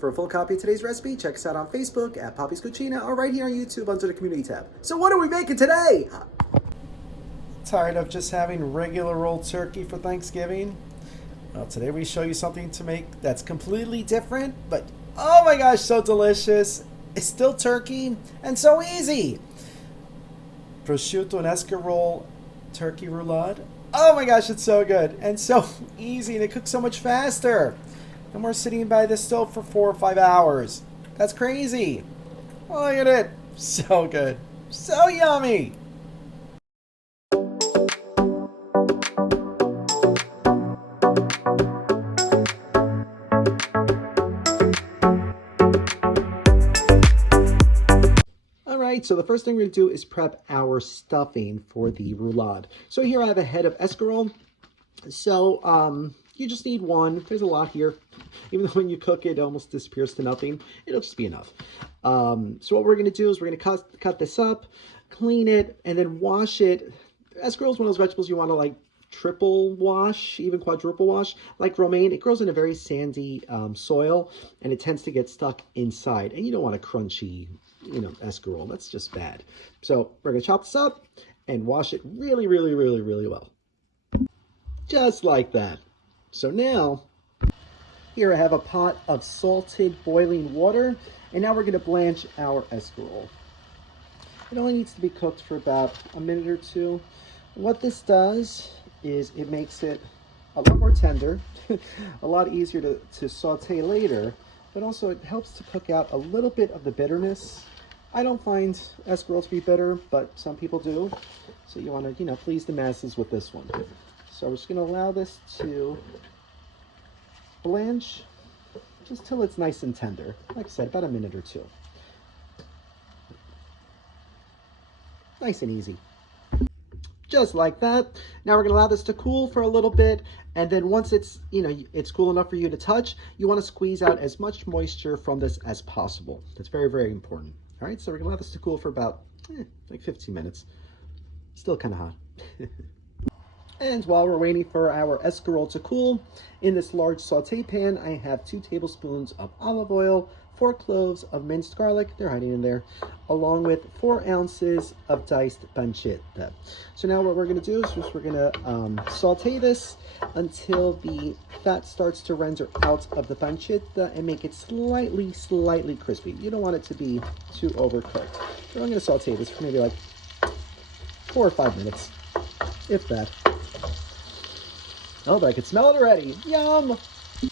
For a full copy of today's recipe, check us out on Facebook at Poppy's Cucina or right here on YouTube under the community tab. So what are we making today? Tired of just having regular rolled turkey for Thanksgiving? Well, today we show you something to make that's completely different, but oh my gosh, so delicious. It's still turkey and so easy. Prosciutto Escarole Turkey Roulade. Oh my gosh, it's so good and so easy, and it cooks so much faster. And we're sitting by this stove for 4 or 5 hours. That's crazy. Look at it. So good. So yummy. Alright, so the first thing we're going to do is prep our stuffing for the roulade. So here I have a head of escarole. So, you just need one. There's a lot here. Even though when you cook it, it almost disappears to nothing. It'll just be enough. So what we're going to do is we're going to cut this up, clean it, and then wash it. Escarole is one of those vegetables you want to like triple wash, even quadruple wash. Like romaine, it grows in a very sandy soil, and it tends to get stuck inside. And you don't want a crunchy, escarole. That's just bad. So we're going to chop this up and wash it really, really, really, really well. Just like that. So now, here I have a pot of salted boiling water, and now we're going to blanch our escarole. It only needs to be cooked for about a minute or two. What this does is it makes it a lot more tender, a lot easier to saute later, but also it helps to cook out a little bit of the bitterness. I don't find escarole to be bitter, but some people do. So you want to, please the masses with this one. So we're just going to allow this to blanch just till it's nice and tender. Like I said, about a minute or two. Nice and easy. Just like that. Now we're going to allow this to cool for a little bit. And then once it's, it's cool enough for you to touch, you want to squeeze out as much moisture from this as possible. That's very, very important. All right, so we're going to allow this to cool for about like 15 minutes. Still kind of hot. And while we're waiting for our escarole to cool, in this large saute pan, I have 2 tablespoons of olive oil, 4 cloves of minced garlic, they're hiding in there, along with 4 ounces of diced pancetta. So now what we're going to do is we're going to saute this until the fat starts to render out of the pancetta and make it slightly crispy. You don't want it to be too overcooked. So I'm going to saute this for maybe like 4 or 5 minutes, if that. Oh, but I can smell it already. Yum!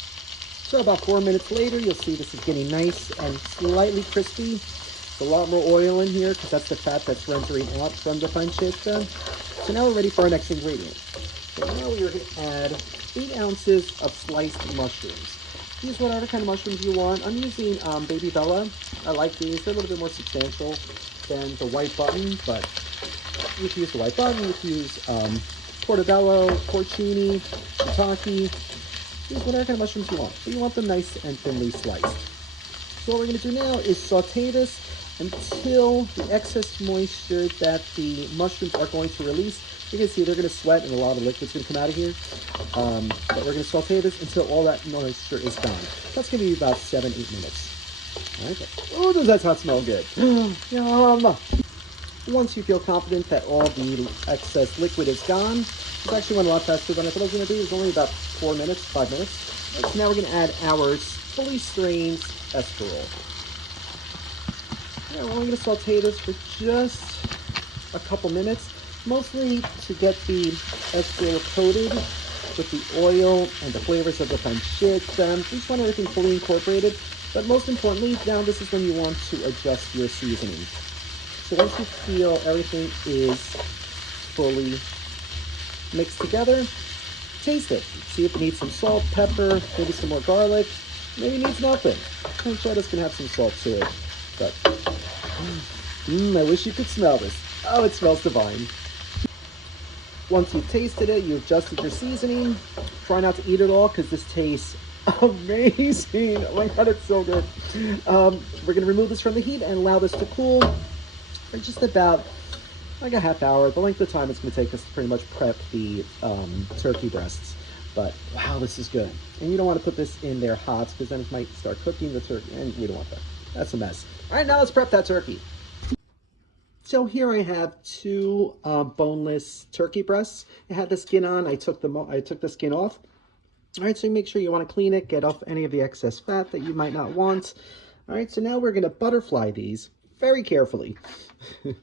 So about 4 minutes later, you'll see this is getting nice and slightly crispy. There's a lot more oil in here because that's the fat that's rendering out from the pancetta. So now we're ready for our next ingredient. So now we are going to add 8 ounces of sliced mushrooms. Use whatever kind of mushrooms you want. I'm using Baby Bella. I like these. They're a little bit more substantial than the white button, but you can use the white button. You can use portobello, porcini, shiitake, use whatever kind of mushrooms you want, but you want them nice and thinly sliced. So what we're going to do now is saute this until the excess moisture that the mushrooms are going to release. You can see they're going to sweat and a lot of liquid's going to come out of here. But we're going to saute this until all that moisture is gone. That's going to be about 7-8 minutes. All right. Oh, does that not smell good? Yum! Once you feel confident that all the excess liquid is gone, this actually went a lot faster than I thought it was going to be. It was only about 4 minutes, 5 minutes. So now we're going to add our fully strained escarole. Now we're only going to saute this for just a couple minutes, mostly to get the escarole coated with the oil and the flavors of the pancetta. You just want everything fully incorporated, but most importantly, now this is when you want to adjust your seasoning. So once you feel everything is fully mixed together, taste it. See if it needs some salt, pepper, maybe some more garlic. Maybe it needs nothing. Pancetta's can have some salt to it. But, I wish you could smell this. Oh, it smells divine. Once you've tasted it, you've adjusted your seasoning. Try not to eat it all because this tastes amazing. Oh my God, it's so good. We're going to remove this from the heat and allow this to cool for just about like a half hour, the length of time it's going to take us to pretty much prep the turkey breasts. But wow, this is good. And you don't want to put this in there hot because then it might start cooking the turkey, and we don't want that. That's a mess. All right, now let's prep that turkey. So here I have two boneless turkey breasts. It had the skin on. I took the skin off. All right, so make sure you want to clean it, get off any of the excess fat that you might not want. All right, so now we're going to butterfly these very carefully. So you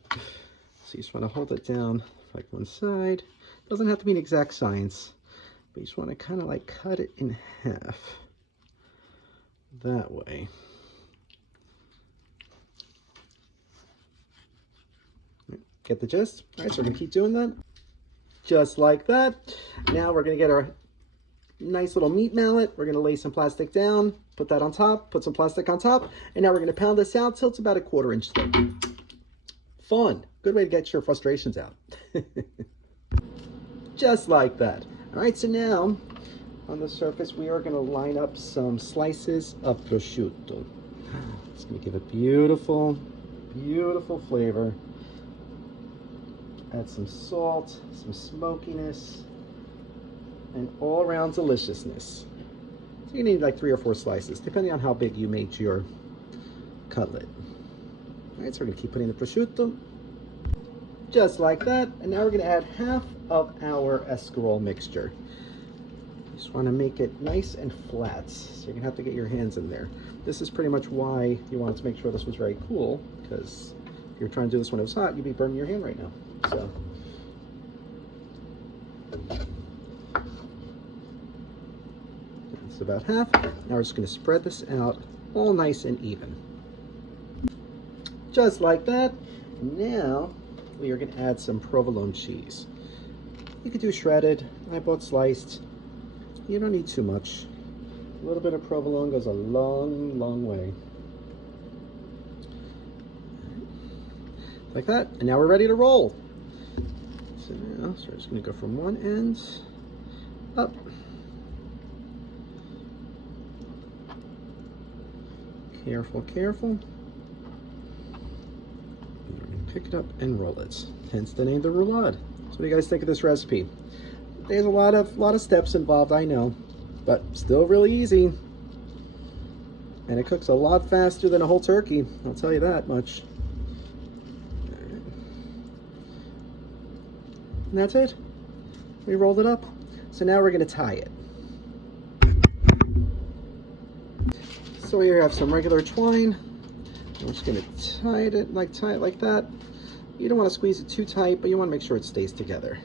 just want to hold it down like one side. Doesn't have to be an exact science, but you just want to kind of like cut it in half that way. Get the gist? All right, so we're gonna keep doing that. Just like that. Now we're gonna get our nice little meat mallet. We're gonna lay some plastic down, put that on top, put some plastic on top, and now we're gonna pound this out till it's about a 1/4 inch thick. Fun. Good way to get your frustrations out. Just like that. All right, so now on the surface, we are gonna line up some slices of prosciutto. It's gonna give a beautiful, beautiful flavor. Add some salt, some smokiness, and all-around deliciousness. So you need like 3 or 4 slices, depending on how big you made your cutlet. All right, so we're gonna keep putting the prosciutto, just like that. And now we're gonna add half of our escarole mixture. You just wanna make it nice and flat, so you're gonna have to get your hands in there. This is pretty much why you wanted to make sure this was very cool, because if you're trying to do this when it was hot, you'd be burning your hand right now. So that's about half. Now we're just going to spread this out all nice and even. Just like that. Now we are going to add some provolone cheese. You could do shredded. I bought sliced. You don't need too much. A little bit of provolone goes a long, long way. Like that. And now we're ready to roll. So now, we're just going to go from one end up. Careful, careful. And we're going to pick it up and roll it. Hence the name, the roulade. So what do you guys think of this recipe? There's a lot of steps involved, I know, but still really easy. And it cooks a lot faster than a whole turkey. I'll tell you that much. And that's it. We rolled it up. So now we're going to tie it. So here we have some regular twine. We're just going to tie it like that. You don't want to squeeze it too tight, but you want to make sure it stays together.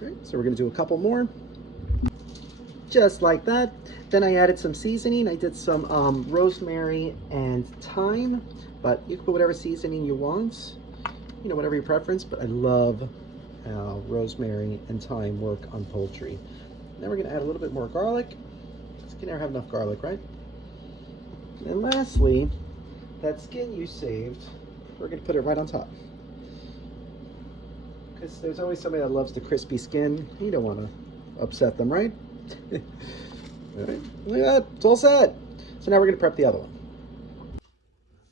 All right, so we're going to do a couple more. Just like that. Then I added some seasoning. I did some rosemary and thyme, but you can put whatever seasoning you want. You know, whatever your preference, but I love how rosemary and thyme work on poultry. Now we're going to add a little bit more garlic. You can never have enough garlic, right? And lastly, that skin you saved, we're going to put it right on top. Because there's always somebody that loves the crispy skin. You don't want to upset them, right? All right, look at that, it's all set. So now we're going to prep the other one.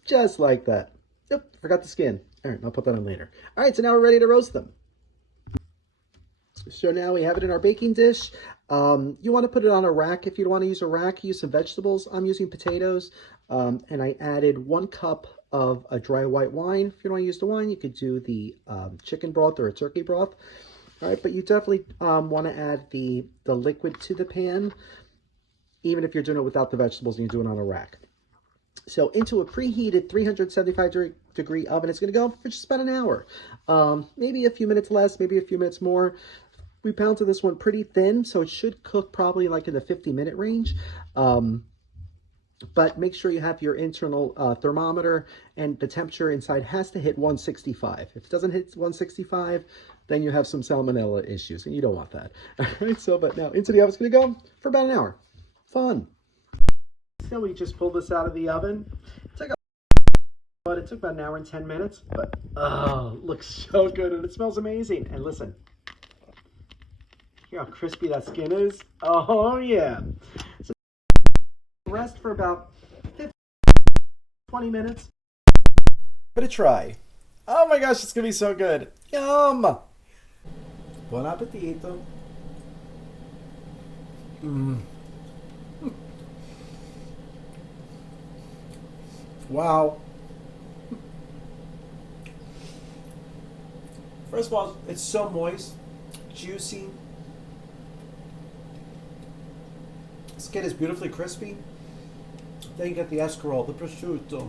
Just like that. Yep, forgot the skin. All right, I'll put that on later. All right, so now we're ready to roast them. So now we have it in our baking dish. You want to put it on a rack. If you don't want to use a rack, use some vegetables. I'm using potatoes, and I added 1 cup of a dry white wine. If you don't want to use the wine, you could do the chicken broth or a turkey broth. All right, but you definitely want to add the liquid to the pan, even if you're doing it without the vegetables and you're doing it on a rack. So into a preheated 375-degree oven, it's going to go for just about an hour. Maybe a few minutes less, maybe a few minutes more. We pounded this one pretty thin, so it should cook probably like in the 50-minute range. But make sure you have your internal thermometer, and the temperature inside has to hit 165. If it doesn't hit 165, then you have some salmonella issues, and you don't want that. All right, so but now into the oven, it's going to go for about an hour. Fun. So we just pulled this out of the oven. It took about an hour and 10 minutes, but oh, it looks so good and it smells amazing. And listen, hear how crispy that skin is? Oh yeah. So rest for about 20 minutes. Give it a try. Oh my gosh, it's gonna be so good. Yum! Buon appetito. Mm. Wow. First of all, it's so moist, juicy. Skin is beautifully crispy. Then you get the escarole, the prosciutto,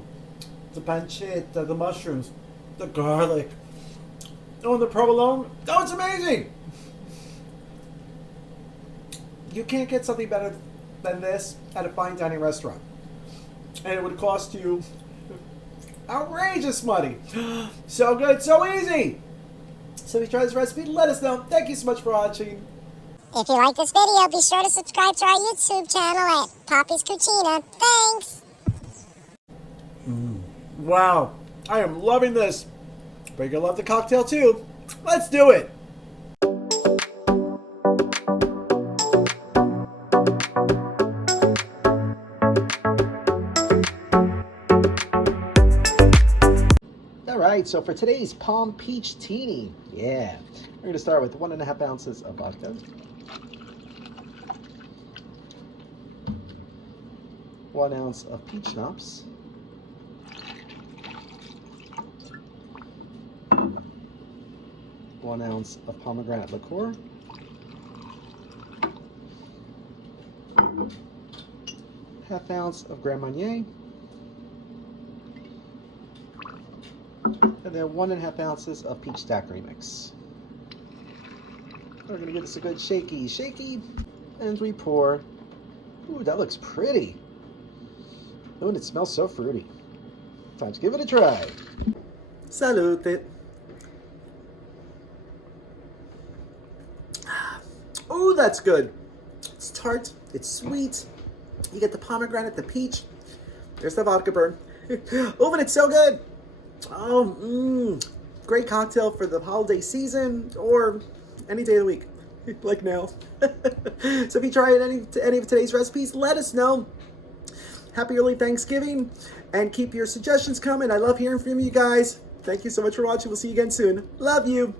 the pancetta, the mushrooms, the garlic. Oh, and the provolone. Oh, it's amazing! You can't get something better than this at a fine dining restaurant. And it would cost you outrageous money. So good, so easy! So if you try this recipe, let us know. Thank you so much for watching. If you like this video, be sure to subscribe to our YouTube channel at Poppy's Cucina. Thanks! Wow, I am loving this. But you're gonna love the cocktail too. Let's do it! Alright, so for today's Palm Peach Teeny, yeah, we're gonna start with 1.5 ounces of vodka. 1 ounce of peach schnapps. 1 ounce of pomegranate liqueur. 1/2 ounce of Grand Marnier. And then 1.5 ounces of peach daiquiri mix. We're gonna give this a good shaky, and we pour. Ooh, that looks pretty. Oh, and it smells so fruity. Time to give it a try. Salute. Oh, that's good. It's tart, it's sweet. You get the pomegranate, the peach. There's the vodka burn. Oh, but it's so good. Oh, great cocktail for the holiday season or any day of the week, like now. So if you try any of today's recipes, let us know. Happy early Thanksgiving, and keep your suggestions coming. I love hearing from you guys. Thank you so much for watching. We'll see you again soon. Love you.